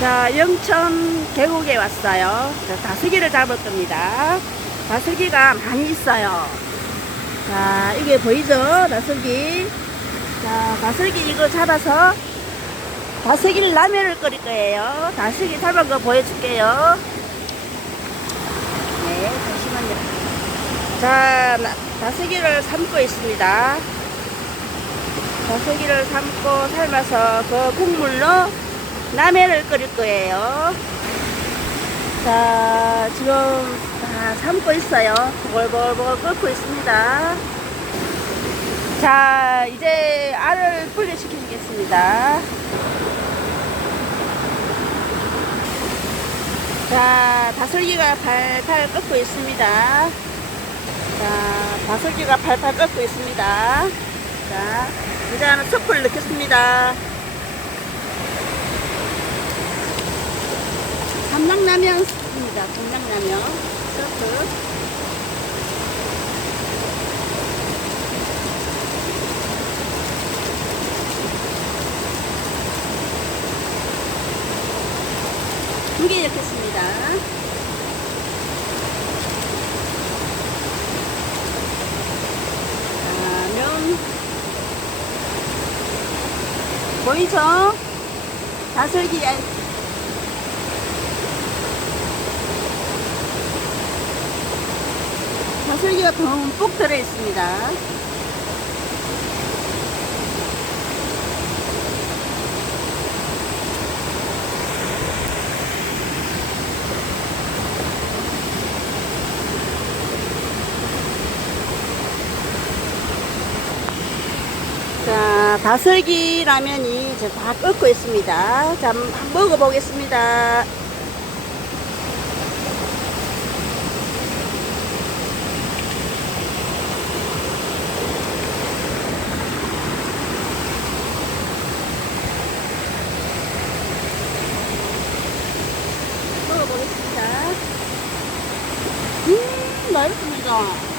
자, 영천 계곡에 왔어요. 자, 다슬기를 잡을 겁니다. 다슬기가 많이 있어요. 자, 이게 보이죠? 다슬기. 자, 다슬기 이거 잡아서 다슬기를 라면을 끓일 거예요. 다슬기 잡은 거 보여줄게요. 네, 잠시만요. 자, 나- 다슬기를 삶고 있습니다. 다슬기를 삶고 삶아서 그 국물로 라면을 끓일 거예요. 자, 지금 다 삶고 있어요. 보글보글 끓고 있습니다. 자, 이제 알을 분리시키겠습니다. 자, 다슬기가 팔팔 끓고 있습니다. 자, 다슬기가 팔팔 끓고 있습니다. 자, 이제는 숯불 넣겠습니다. 삼랑라면입니다. 삼랑라면. 스프. 두 개 넣겠습니다. 라면. 보이죠? 다슬기 다 슬기가 듬뿍 들어있습니다. 자, 다슬기 라면이 다 끓고 있습니다. 자, 한번. 먹어보겠습니다. 음, 맛있습니